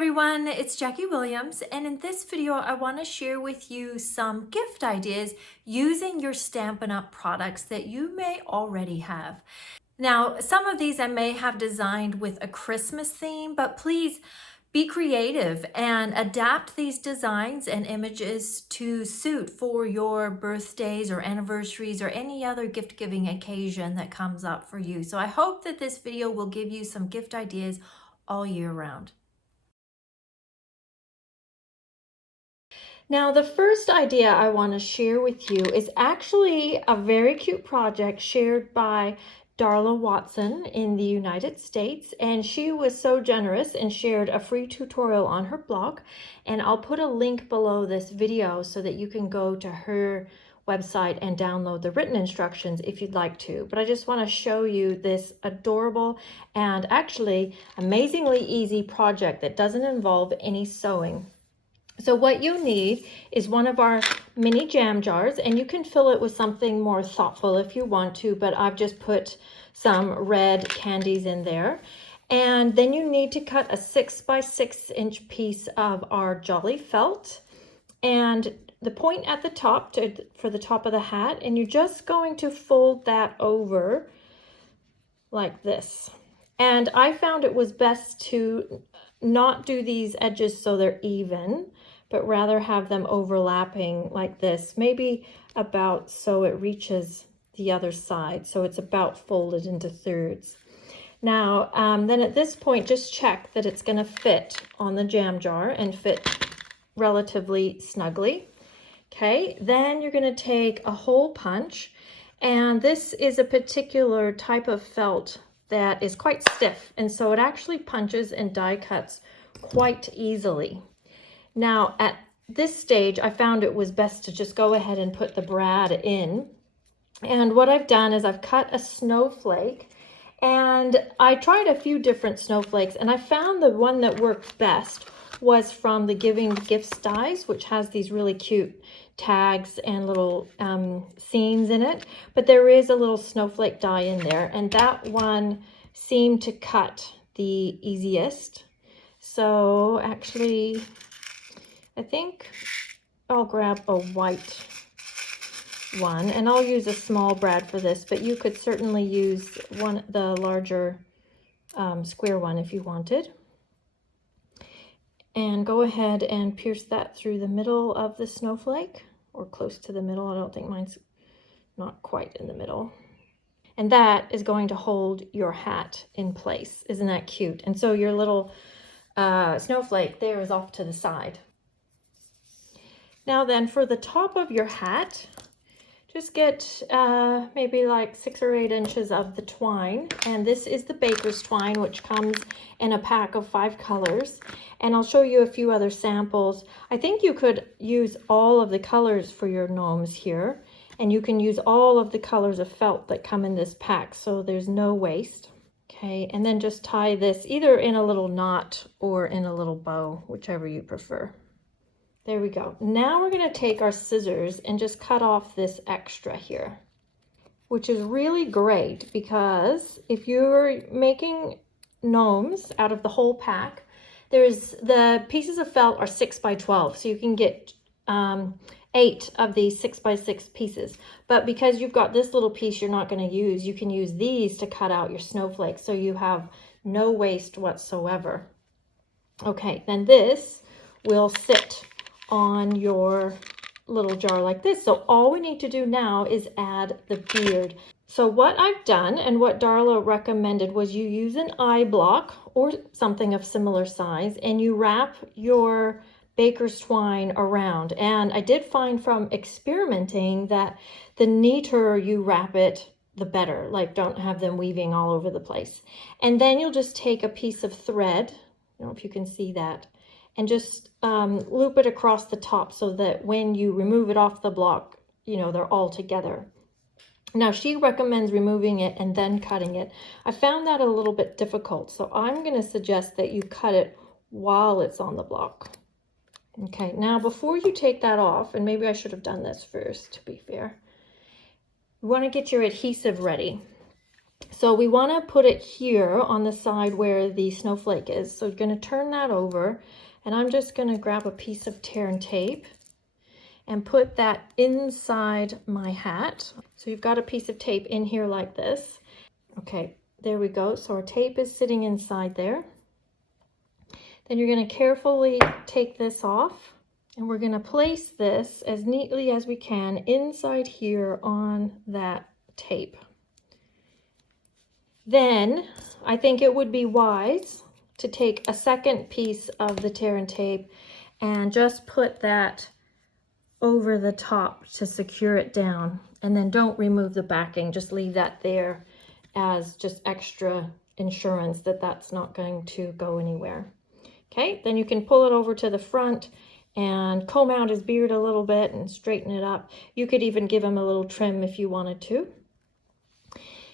everyone, it's Jackie Williams, and in this video I want to share with you some gift ideas using your Stampin' Up! Products that you may already have. Now, some of these I may have designed with a Christmas theme, but please be creative and adapt these designs and images to suit for your birthdays or anniversaries or any other gift-giving occasion that comes up for you. So I hope that this video will give you some gift ideas all year round. Now, the first idea I want to share with you is actually a very cute project shared by Darla Watson in the United States, and she was so generous and shared a free tutorial on her blog, and I'll put a link below this video so that you can go to her website and download the written instructions if you'd like to. But I just want to show you this adorable and actually amazingly easy project that doesn't involve any sewing. So what you need is one of our mini jam jars, and you can fill it with something more thoughtful if you want to, but I've just put some red candies in there. And then you need to cut a 6 by 6 inch piece of our Jolly felt, and the point at the top for the top of the hat, and you're just going to fold that over like this. And I found it was best to not do these edges so they're even, but rather have them overlapping like this, maybe about so it reaches the other side. So it's about folded into thirds. Now, then at this point, just check that it's gonna fit on the jam jar and fit relatively snugly. Okay, then you're gonna take a hole punch, and this is a particular type of felt that is quite stiff, and so it actually punches and die cuts quite easily. Now, at this stage, I found it was best to just go ahead and put the brad in. And what I've done is I've cut a snowflake, and I tried a few different snowflakes, and I found the one that worked best was from the Giving Gifts dies, which has these really cute tags and little scenes in it. But there is a little snowflake die in there, and that one seemed to cut the easiest. So actually, I think I'll grab a white one, and I'll use a small brad for this, but you could certainly use the larger square one if you wanted. And go ahead and pierce that through the middle of the snowflake, or close to the middle. I don't think mine's not quite in the middle. And that is going to hold your hat in place. Isn't that cute? And so your little snowflake there is off to the side. Now then, for the top of your hat, just get maybe like 6 or 8 inches of the twine. And this is the baker's twine, which comes in a pack of 5 colors. And I'll show you a few other samples. I think you could use all of the colors for your gnomes here. And you can use all of the colors of felt that come in this pack, so there's no waste. Okay, and then just tie this either in a little knot or in a little bow, whichever you prefer. There we go. Now we're going to take our scissors and just cut off this extra here, which is really great because if you're making gnomes out of the whole pack, the pieces of felt are 6 by 12, so you can get 8 of these 6 by 6 pieces. But because you've got this little piece you're not going to use, you can use these to cut out your snowflakes, so you have no waste whatsoever. Okay, then this will sit on your little jar like this. So all we need to do now is add the beard. So what I've done and what Darla recommended was you use an eye block or something of similar size, and you wrap your baker's twine around. And I did find from experimenting that the neater you wrap it, the better. Like, don't have them weaving all over the place. And then you'll just take a piece of thread, I don't know if you can see that, and just loop it across the top so that when you remove it off the block, you know, they're all together. Now, she recommends removing it and then cutting it. I found that a little bit difficult, so I'm going to suggest that you cut it while it's on the block. Okay, now before you take that off, and maybe I should have done this first to be fair, you want to get your adhesive ready. So we want to put it here on the side where the snowflake is. So we're going to turn that over, and I'm just going to grab a piece of tear and tape and put that inside my hat. So you've got a piece of tape in here like this. Okay, there we go. So our tape is sitting inside there. Then you're going to carefully take this off, and we're going to place this as neatly as we can inside here on that tape. Then I think it would be wise to take a second piece of the tear and tape and just put that over the top to secure it down. And then don't remove the backing, just leave that there as just extra insurance that that's not going to go anywhere. Okay, then you can pull it over to the front and comb out his beard a little bit and straighten it up. You could even give him a little trim if you wanted to.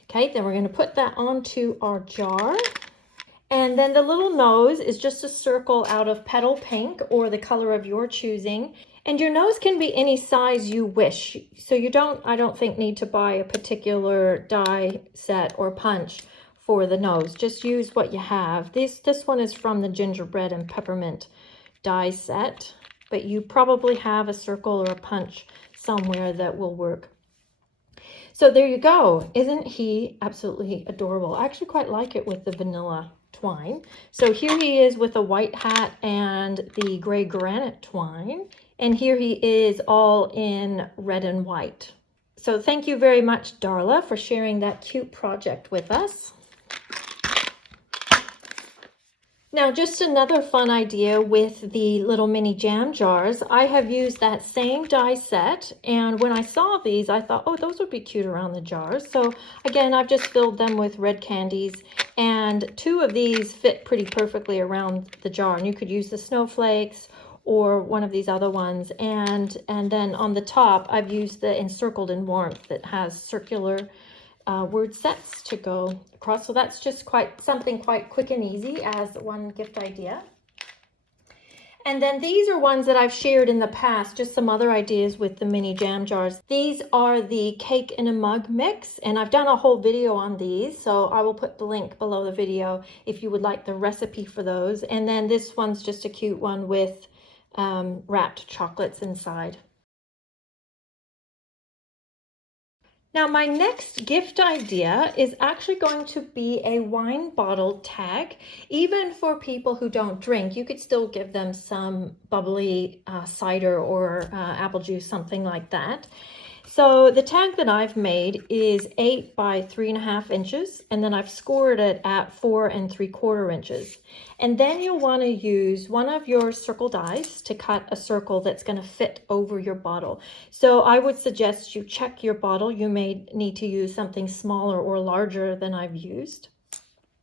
Okay, then we're going to put that onto our jar. And then the little nose is just a circle out of petal pink or the color of your choosing. And your nose can be any size you wish. So you don't, I don't think, need to buy a particular die set or punch for the nose. Just use what you have. This one is from the gingerbread and peppermint die set, but you probably have a circle or a punch somewhere that will work. So there you go. Isn't he absolutely adorable? I actually quite like it with the vanilla twine. So here he is with a white hat and the gray granite twine. And here he is all in red and white. So thank you very much, Darla, for sharing that cute project with us. Now, just another fun idea with the little mini jam jars. I have used that same die set, and when I saw these, I thought, oh, those would be cute around the jars. So again, I've just filled them with red candies, and 2 of these fit pretty perfectly around the jar. And you could use the snowflakes or one of these other ones. And then on the top, I've used the Encircled in Warmth that has circular word sets to go across. So that's just something quite quick and easy as one gift idea. And then these are ones that I've shared in the past, just some other ideas with the mini jam jars. These are the cake in a mug mix, and I've done a whole video on these, so I will put the link below the video if you would like the recipe for those. And then this one's just a cute one with wrapped chocolates inside. Now, my next gift idea is actually going to be a wine bottle tag. Even for people who don't drink, you could still give them some bubbly cider or apple juice, something like that. So the tag that I've made is 8 by 3.5 inches, and then I've scored it at 4 3/4 inches. And then you'll want to use one of your circle dies to cut a circle that's going to fit over your bottle. So I would suggest you check your bottle. You may need to use something smaller or larger than I've used.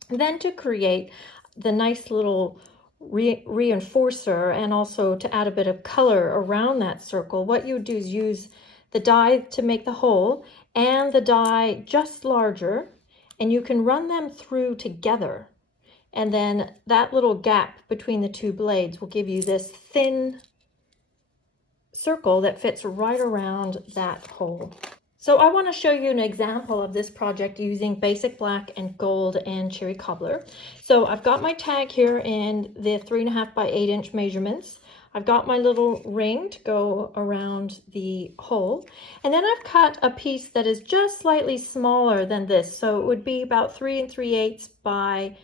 And then to create the nice little reinforcer and also to add a bit of color around that circle, what you do is use the die to make the hole and the die just larger, and you can run them through together. And then that little gap between the 2 blades will give you this thin circle that fits right around that hole. So I want to show you an example of this project using basic black and gold and cherry cobbler. So I've got my tag here in the 3.5 by 8 inch measurements. I've got my little ring to go around the hole, and then I've cut a piece that is just slightly smaller than this. So it would be about 3 3/8 by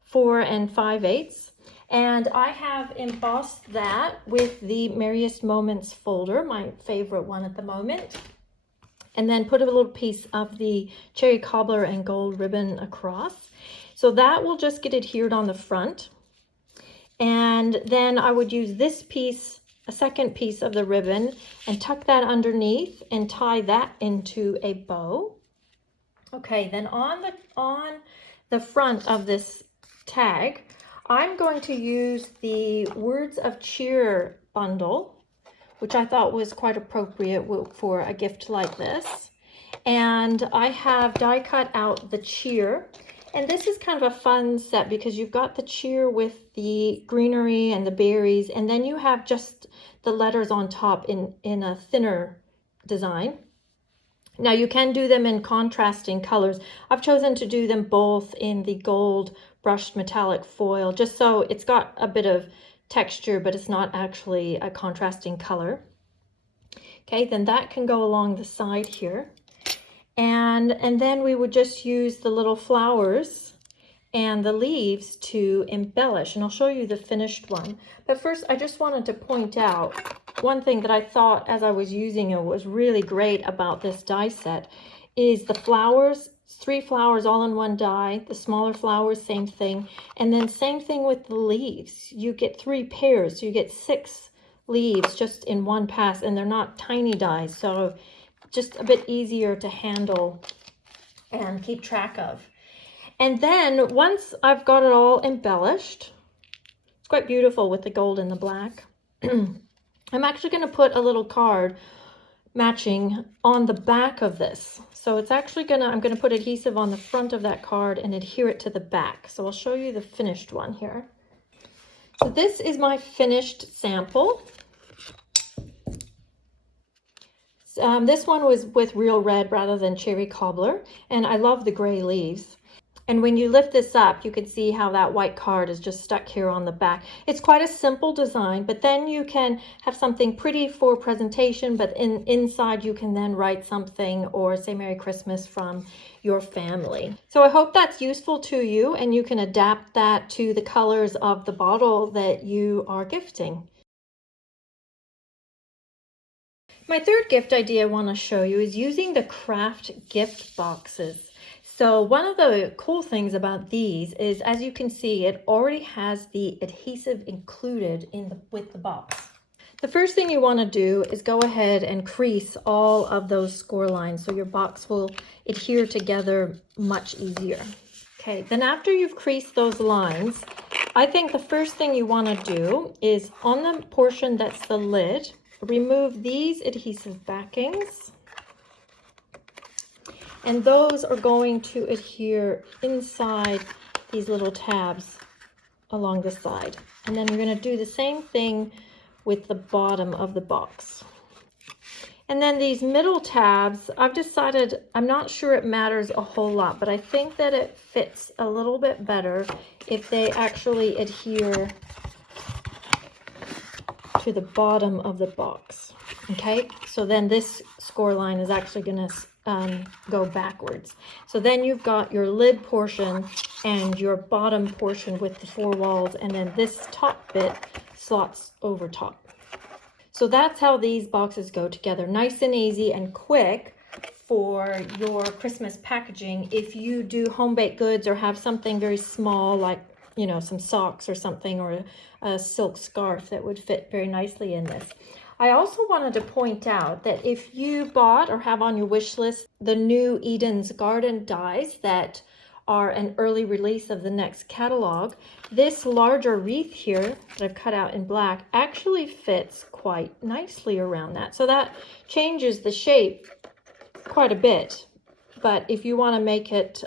4 5/8. And I have embossed that with the Merriest Moments folder, my favorite one at the moment. And then put a little piece of the cherry cobbler and gold ribbon across. So that will just get adhered on the front. And then I would use this piece, a second piece of the ribbon, and tuck that underneath and tie that into a bow. Okay, then on the front of this tag, I'm going to use the Words of Cheer bundle, which I thought was quite appropriate for a gift like this. And I have die cut out the cheer. And this is kind of a fun set because you've got the cheer with the greenery and the berries, and then you have just the letters on top in a thinner design. Now you can do them in contrasting colors. I've chosen to do them both in the gold brushed metallic foil, just so it's got a bit of texture, but it's not actually a contrasting color. Okay, then that can go along the side here. And then we would just use the little flowers and the leaves to embellish, and I'll show you the finished one. But first, I just wanted to point out one thing that I thought as I was using it was really great about this die set is the flowers, 3 flowers all in one die, the smaller flowers, same thing, and then same thing with the leaves. You get 3 pairs, so you get 6 leaves just in one pass, and they're not tiny dies, so just a bit easier to handle and keep track of. And then once I've got it all embellished, it's quite beautiful with the gold and the black. I'm actually going to put a little card matching on the back of this. So it's actually I'm going to put adhesive on the front of that card and adhere it to the back. So I'll show you the finished one here. So this is my finished sample. This one was with real red rather than cherry cobbler, and I love the gray leaves. And when you lift this up, you can see how that white card is just stuck here on the back. It's quite a simple design, but then you can have something pretty for presentation, but inside you can then write something or say Merry Christmas from your family. So I hope that's useful to you, and you can adapt that to the colors of the bottle that you are gifting. My third gift idea I want to show you is using the craft gift boxes. So one of the cool things about these is, as you can see, it already has the adhesive included with the box. The first thing you want to do is go ahead and crease all of those score lines so your box will adhere together much easier. Okay, then after you've creased those lines, I think the first thing you want to do is on the portion that's the lid, remove these adhesive backings. And those are going to adhere inside these little tabs along the side. And then you're going to do the same thing with the bottom of the box. And then these middle tabs, I've decided, I'm not sure it matters a whole lot, but I think that it fits a little bit better if they actually adhere to the bottom of the box. Okay, so then this score line is actually going to go backwards. So then you've got your lid portion and your bottom portion with the 4 walls, and then this top bit slots over top. So that's how these boxes go together. Nice and easy and quick for your Christmas packaging if you do home baked goods or have something very small like, you know, some socks or something, or a silk scarf that would fit very nicely in this. I also wanted to point out that if you bought or have on your wish list the new Eden's Garden dies that are an early release of the next catalog, this larger wreath here that I've cut out in black actually fits quite nicely around that. So that changes the shape quite a bit. But if you want to make it,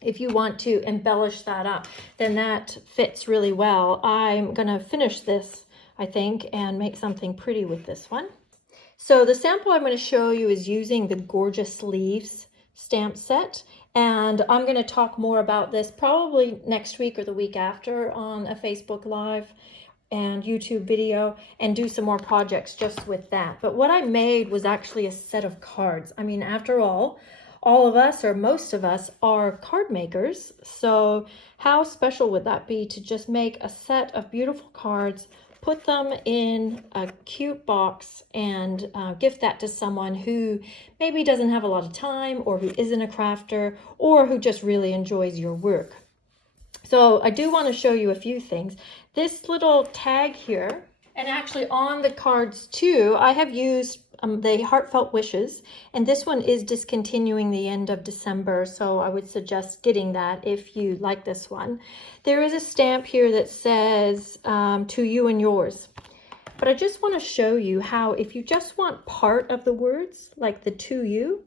if you want to embellish that up, then that fits really well. I'm going to finish this, I think, and make something pretty with this one. So the sample I'm going to show you is using the Gorgeous Leaves stamp set, and I'm going to talk more about this probably next week or the week after on a Facebook Live and YouTube video, and do some more projects just with that. But what I made was actually a set of cards. I mean, after all of us, or most of us, are card makers, so how special would that be to just make a set of beautiful cards, put them in a cute box, and gift that to someone who maybe doesn't have a lot of time, or who isn't a crafter, or who just really enjoys your work. So I do want to show you a few things. This little tag here, and actually on the cards too, I have used the Heartfelt Wishes, and this one is discontinuing the end of December, so I would suggest getting that if you like this one. There is a stamp here that says to you and yours, but I just want to show you how if you just want part of the words, like the to you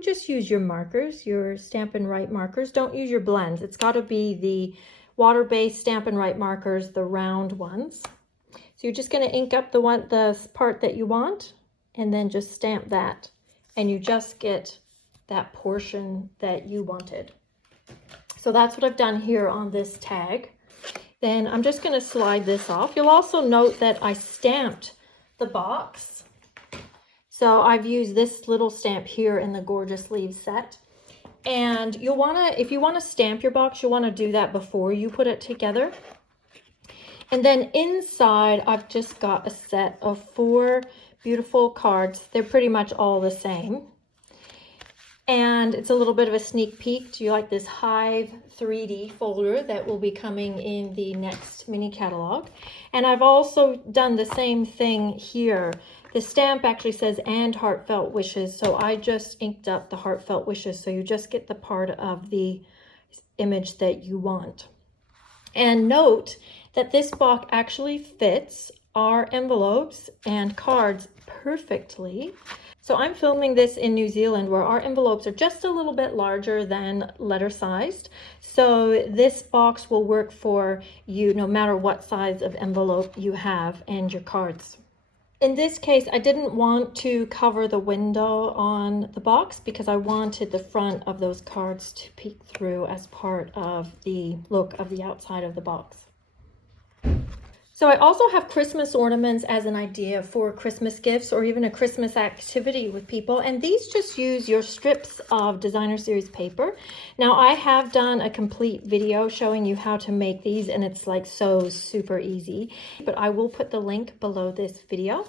just use your markers, your Stampin' Write markers. Don't use your blends. It's got to be the water-based Stampin' Write markers, the round ones. So you're just going to ink up the part that you want, and then just stamp that. and you just get that portion that you wanted. So that's what I've done here on this tag. Then I'm just going to slide this off. You'll also note that I stamped the box. So I've used this little stamp here in the Gorgeous Leaves set. And you'll want to, if you want to stamp your box, you'll want to do that before you put it together. And then inside, I've just got a set of 4 beautiful cards. They're pretty much all the same. And it's a little bit of a sneak peek. Do you like this Hive 3D folder that will be coming in the next mini catalog? And I've also done the same thing here. The stamp actually says "and heartfelt wishes," so I just inked up the heartfelt wishes, so you just get the part of the image that you want. And note that this box actually fits our envelopes and cards perfectly. So I'm filming this in New Zealand, where our envelopes are just a little bit larger than letter sized. So this box will work for you no matter what size of envelope you have and your cards. In this case, I didn't want to cover the window on the box because I wanted the front of those cards to peek through as part of the look of the outside of the box. So I also have Christmas ornaments as an idea for Christmas gifts or even a Christmas activity with people. And these just use your strips of designer series paper. Now I have done a complete video showing you how to make these, and it's like so super easy, but I will put the link below this video.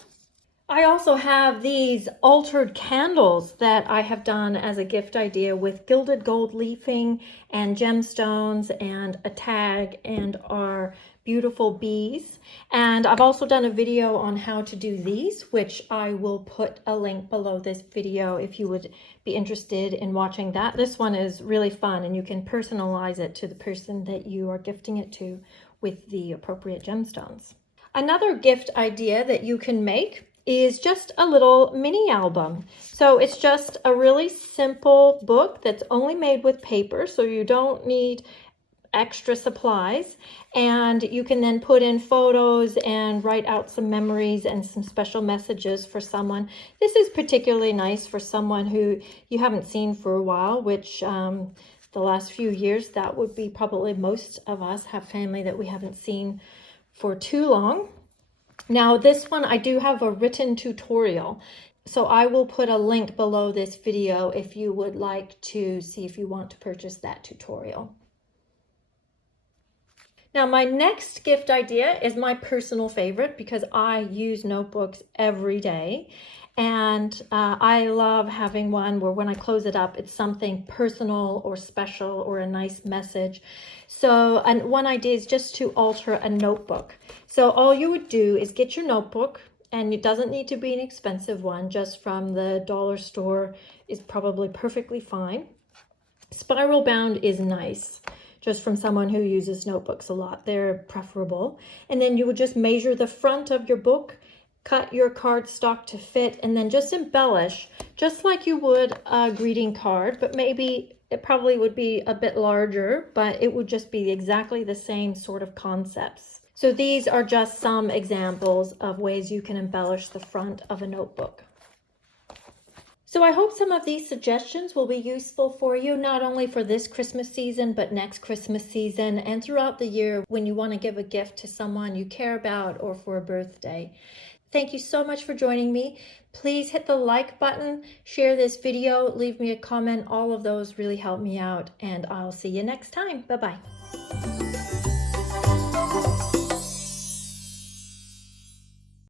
I also have these altered candles that I have done as a gift idea with gilded gold leafing and gemstones and a tag and our beautiful bees. And I've also done a video on how to do these, which I will put a link below this video if you would be interested in watching that. This one is really fun, and you can personalize it to the person that you are gifting it to with the appropriate gemstones. Another gift idea that you can make is just a little mini album. So it's just a really simple book that's only made with paper, so you don't need extra supplies, and you can then put in photos and write out some memories and some special messages for someone. This is particularly nice for someone who you haven't seen for a while, which the last few years, that would be probably most of us have family that we haven't seen for too long. Now this one, I do have a written tutorial, so I will put a link below this video if you would like to see if you want to purchase that tutorial. Now my next gift idea is my personal favorite because I use notebooks every day, and I love having one where when I close it up, it's something personal or special or a nice message. So, and one idea is just to alter a notebook. So all you would do is get your notebook, and it doesn't need to be an expensive one, just from the dollar store is probably perfectly fine. Spiral bound is nice, just from someone who uses notebooks a lot. They're preferable. And then you would just measure the front of your book, cut your cardstock to fit, and then just embellish, just like you would a greeting card, but maybe it probably would be a bit larger, but it would just be exactly the same sort of concepts. So these are just some examples of ways you can embellish the front of a notebook. So I hope some of these suggestions will be useful for you, not only for this Christmas season, but next Christmas season and throughout the year when you want to give a gift to someone you care about or for a birthday. Thank you so much for joining me. Please hit the like button, share this video, leave me a comment. All of those really help me out, and I'll see you next time. Bye-bye.